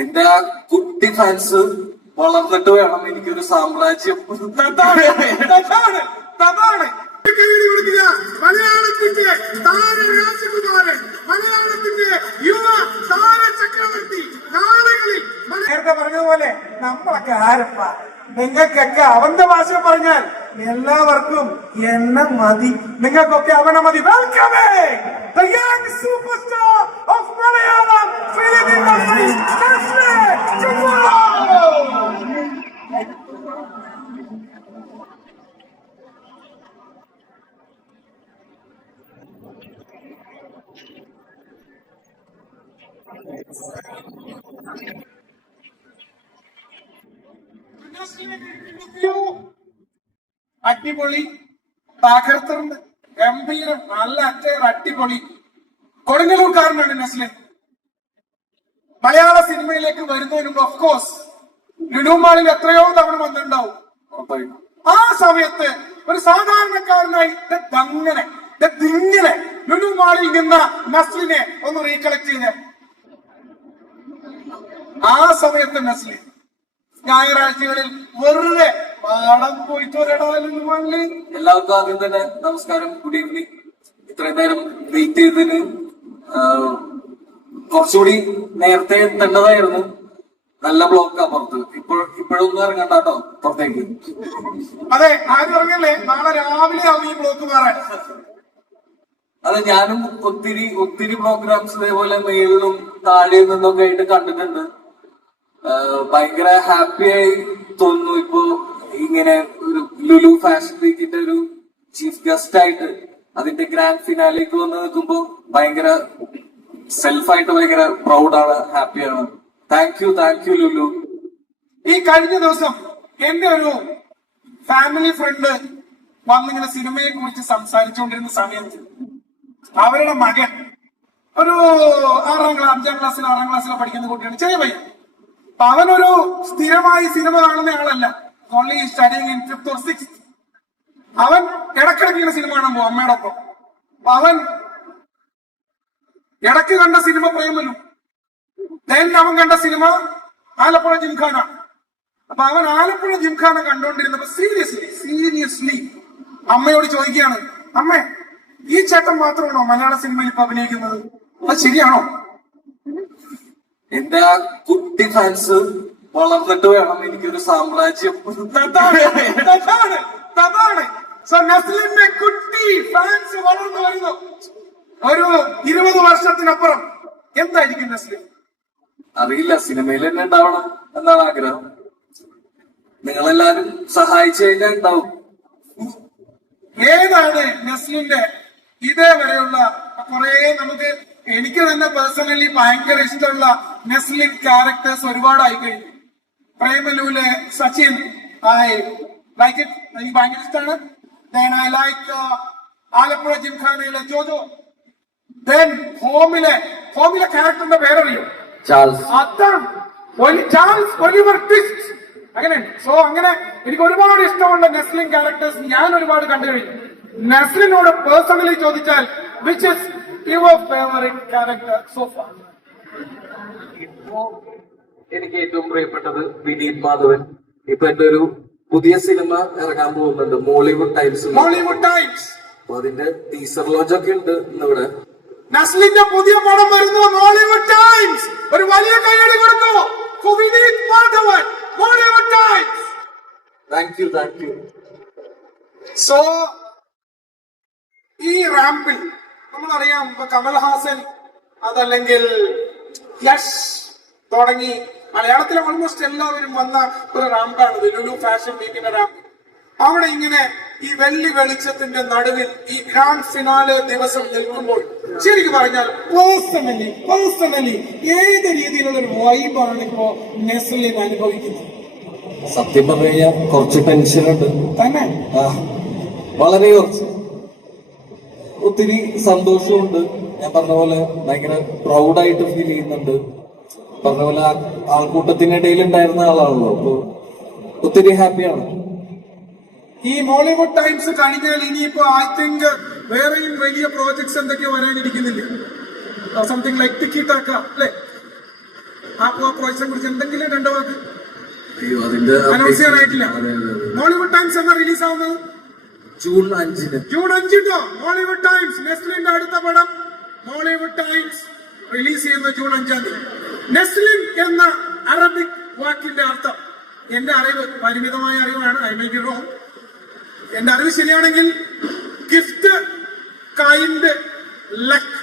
എന്റെ ആ കുട്ടി ഫാൻസ് വളർന്നിട്ട് വേണം എനിക്കൊരു സാമ്രാജ്യം. മലയാളത്തിന്റെ താര രാജകുമാരൻ, മലയാളത്തിന്റെ യുവ താര ചക്രവർത്തി, നാളുകളിൽ നേരത്തെ പറഞ്ഞതുപോലെ നമ്മളൊക്കെ ആരപ്പ, നിങ്ങൾക്കൊക്കെ അവന്റെ ഭാഷ പറഞ്ഞാൽ എല്ലാവർക്കും എന്നെ മതി, നിങ്ങൾക്കൊക്കെ അവനെ മതി. Welcome the young superstar of Malayalam film industry, Nestle Chitwala. അടിപൊളി, തകർത്തുണ്ട്, ഗംഭീരം, നല്ല അറ്റയർ, അടിപൊളി. കൊടുങ്ങല്ലൂർക്കാരനാണ് നസ്ലിൻ. മലയാള സിനിമയിലേക്ക് വരുന്നതിന് മുമ്പ് ഓഫ്കോഴ്സ് ലുലുമാളിൽ എത്രയോ തവണ വന്നിട്ടുണ്ടാവും. ആ സമയത്ത് ഒരു സാധാരണക്കാരനായി ഇങ്ങനെ ലുലുമാളിൽ നിന്ന നസ്ലിനെ ഒന്ന് റീകളക്ട് ചെയ്ത്, ആ സമയത്ത് നസ്ലിൻ ഞായറാഴ്ചകളിൽ വെറുതെ പാടം പോയിട്ട് വരടാലും. എല്ലാവർക്കും ആദ്യം തന്നെ നമസ്കാരം, ഗുഡ് ഈവനിങ്. ഇത്രയും നേരം വെയിറ്റ് ചെയ്തതിന് കുറച്ചുകൂടി നേരത്തെ എത്തേണ്ടതായിരുന്നു. നല്ല ബ്ലോക്കാ പുറത്ത്. ഇപ്പോഴൊന്നും ഇറങ്ങണ്ടാട്ടോ പുറത്തേക്ക്. അതെ, ആരും ഇറങ്ങല്ലേ, നാളെ രാവിലെ ആവും ഈ ബ്ലോക്ക് മാറാൻ. അതെ, ഞാനും ഒത്തിരി പ്രോഗ്രാംസ് ഇതേപോലെ മേളിലും താഴെയും നിന്നൊക്കെ ആയിട്ട് കണ്ടിട്ടുണ്ട്. ഭയങ്കര ഹാപ്പിയായി തോന്നുന്നു ഇപ്പോ ഇങ്ങനെ ഒരു ലുലു ഫാഷൻ വീക്കിന്റെ ഒരു ചീഫ് ഗസ്റ്റ് ആയിട്ട് അതിന്റെ ഗ്രാൻഡ് ഫിനാലേക്ക് വന്ന് നിൽക്കുമ്പോ ഭയങ്കര സെൽഫായിട്ട് ഭയങ്കര പ്രൗഡാണ്, ഹാപ്പിയാണ്. Thank you Lulu. ഈ കഴിഞ്ഞ ദിവസം എന്റെ ഒരു ഫാമിലി ഫ്രണ്ട് വന്നിങ്ങനെ സിനിമയെ കുറിച്ച് സംസാരിച്ചുകൊണ്ടിരുന്ന സമയത്ത് അവരുടെ മകൻ ഒരു 5ാം ക്ലാസ്സിലോ പഠിക്കുന്ന കുട്ടിയാണ്, ചെറിയ പയ്യൻ. അപ്പൊ അവനൊരു സ്ഥിരമായി സിനിമ കാണുന്ന ആളല്ല, only studying in 5th or 6th. അവൻ ഇടക്കിടക്ക് സിനിമ കാണാൻ പോകും അമ്മയോടൊപ്പം. അപ്പൊ അവൻ ഇടയ്ക്ക് കണ്ട സിനിമ പ്രേമലു, അവൻ കണ്ട സിനിമ ആലപ്പുഴ ജിംഖാന. അപ്പൊ അവൻ ആലപ്പുഴ ജിംഖാന കണ്ടോണ്ടിരുന്നപ്പോ സീരിയസ്ലി അമ്മയോട് ചോദിക്കുകയാണ്, അമ്മേ ഈ ചേട്ടൻ മാത്രമാണോ മലയാള സിനിമയിൽ ഇപ്പൊ അഭിനയിക്കുന്നത്? അത് ശരിയാണോ? എന്റെ ആ കുട്ടി ഫാൻസ് വളർന്നിട്ട് വേണം എനിക്കൊരു സാമ്രാജ്യം. നസ്ലിന്റെ കുട്ടി ഫാൻസ് വളർന്നു വരുന്നു. ഒരു 20 വർഷത്തിനപ്പുറം എന്തായിരിക്കും നസ്ലിൻ? അറിയില്ല, സിനിമയിൽ തന്നെ ഉണ്ടാവണം എന്നാണ് ആഗ്രഹം. നിങ്ങളെല്ലാരും സഹായിച്ചു കഴിഞ്ഞാൽ ഉണ്ടാവും. ഏതാണ് നസ്ലിന്റെ ഇതേവരെയുള്ള എനിക്ക് തന്നെ പേഴ്സണലി ഭയങ്കര ഇഷ്ടമുള്ള നസ്ലിൻ ക്യാരക്ടേഴ്സ് ഒരുപാടായി കഴിഞ്ഞു. പ്രേമലൂലെ സച്ചിൻ, ഐ ലൈക്ക് ഇറ്റ്, എനിക്ക് ഭയങ്കര ഇഷ്ടമാണ്. ഐ ലൈക്ക് ആലപ്പുഴ ജിംഖാനയിലെ ജോജോ. ഹോമിലെ ക്യാരക്ടറിന്റെ പേരറിയോ? ചാൾസ്. Charles Oliver Twist. അങ്ങനെ എനിക്ക് ഒരുപാട് ഇഷ്ടമുള്ള നസ്ലിൻ ക്യാരക്ടേഴ്സ് ഞാൻ ഒരുപാട് കണ്ടു കഴിഞ്ഞു. നസ്ലിനോട് പേഴ്സണലി ചോദിച്ചാൽ which is your favourite character so far? എനിക്ക് ഏറ്റവും പ്രിയപ്പെട്ടത് വിനീത് മാധവൻ. ഇപ്പൊ എന്റെ ഒരു പുതിയ സിനിമ ഇറങ്ങാൻ പോകുന്നുണ്ട്, മോളിവുഡ് ടൈംസ്. അപ്പൊ അതിന്റെ ടീസർ ലോഞ്ച് ഒക്കെ ഉണ്ട് ഇന്നിവിടെ. നസ്ലിന്റെ പുതിയ പടം വരുന്നു, മോളിവുഡ് ടൈംസ്. ഒരു വലിയ കൈയടി കൊടുത്തു Vineeth Madhavan, Mollywood times. Thank you. So ഈ റാമ്പിൽ നമ്മളറിയാം, ഇപ്പൊ കമൽഹാസൻ അതല്ലെങ്കിൽ യശ് തുടങ്ങി മലയാളത്തിലെ ഓൾമോസ്റ്റ് എല്ലാവരും വന്ന ഒരു റാമ്പാണ് ലുലു ഫാഷൻ വീക്കിന്റെ റാമ്പ്. അവിടെ ഇങ്ങനെ ഈ വെളിച്ചത്തിന്റെ നടുവിൽ ഈ ഗ്രാൻഡ് ഫിനാലെ ദിവസം നിൽക്കുമ്പോൾ ശരിക്കും പറഞ്ഞാൽ പേഴ്സണലി ഏത് രീതിയിലുള്ള ഒരു വൈബാണ് ഇപ്പോ നസ്ലിൻ അനുഭവിക്കുന്നത്? സത്യം പറഞ്ഞു കഴിഞ്ഞാൽ കുറച്ച് ടെൻഷനുണ്ട് തന്നെ, വളരെ കുറച്ച്. ഒത്തിരി സന്തോഷമുണ്ട്. ഞാൻ പറഞ്ഞ പോലെ ഭയങ്കര പ്രൗഡായിട്ട് ഫീൽ ചെയ്യുന്നുണ്ട്. പറഞ്ഞ പോലെ ആൾക്കൂട്ടത്തിനിടയിൽ ഉണ്ടായിരുന്ന ആളാണല്ലോ, അപ്പൊ ഒത്തിരി ഹാപ്പിയാണ്. ഈ മോളിവുഡ് ടൈംസ് കഴിഞ്ഞാൽ ഇനിയിപ്പോ ഐ തിങ്ക് വേറെയും വലിയ പ്രോജക്ട്സ് എന്തൊക്കെയോ വരാനിരിക്കുന്നില്ല. സംതിങ് ലൈക്ക് ടിക്കി ടാക്ക അല്ലേ? ആ പ്രോജക്റ്റിനെ കുറിച്ച് എന്തെങ്കിലും രണ്ടു വാക്ക് അയ്യോ അതിന്റെ അനൗൺസ് ചെയ്യാനായിട്ടില്ല. അതെ, അതെ, അതെ. മോളിവുഡ് ടൈംസ് എന്ന റിലീസ് ആവുന്നത് ജൂൺ 5-ന്. ജൂൺ 5 മോളിവുഡ് ടൈംസ് നെസ്ലിന്റെ അടുത്ത പടം മോളിവുഡ് ടൈംസ് റിലീസ് ചെയ്യുന്നത് ജൂൺ 5. നെസ്ലിൻ എന്ന അറബിക് വാക്കിന്റെ അർത്ഥം, എന്റെ അറിവ് പരിമിതമായ അറിവാണ്, ഐ മേ ബി റോങ്, എന്റെ അറിവ് ശരിയാണെങ്കിൽ ഗിഫ്റ്റ്, കൈൻഡ്, ലക്ക്,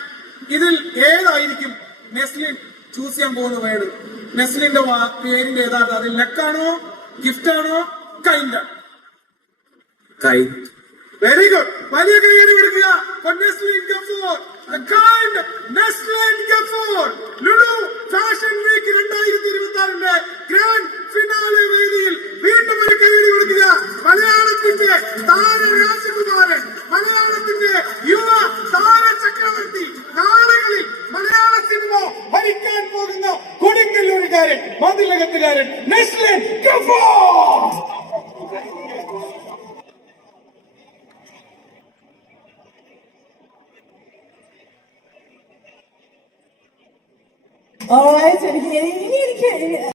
ഇതിൽ ഏതായിരിക്കും നെസ്ലിൻ ചൂസ് ചെയ്യാൻ പോകുന്ന വേർഡ്? നെസ്ലിന്റെ പേരിന്റെ ഏതാണ്? അത് ലക്കാണോ, ഗിഫ്റ്റ് ആണോ, കൈൻഡ്? Very good. വലിയ കൈയ്യടി കൊടുക്കുക for Nestlin Gafoor, the kind Nestlin Gafoor. Lulu fashion week 2026 grand finale വേദിയിൽ വീണ്ടും ഒരു കൈയ്യടി കൊടുക്കുക. മലയാളത്തിന്റെ താര രാജകുമാരൻ, മലയാളത്തിന്റെ യുവ താര ചക്രവർത്തി, നാളുകളിൽ മലയാള സിനിമ ഭരിക്കാൻ പോകുന്ന കൊടുങ്ങല്ലൂരുകാരൻ, മതിലകത്തുകാരൻ Neslin Gafoor. All right, so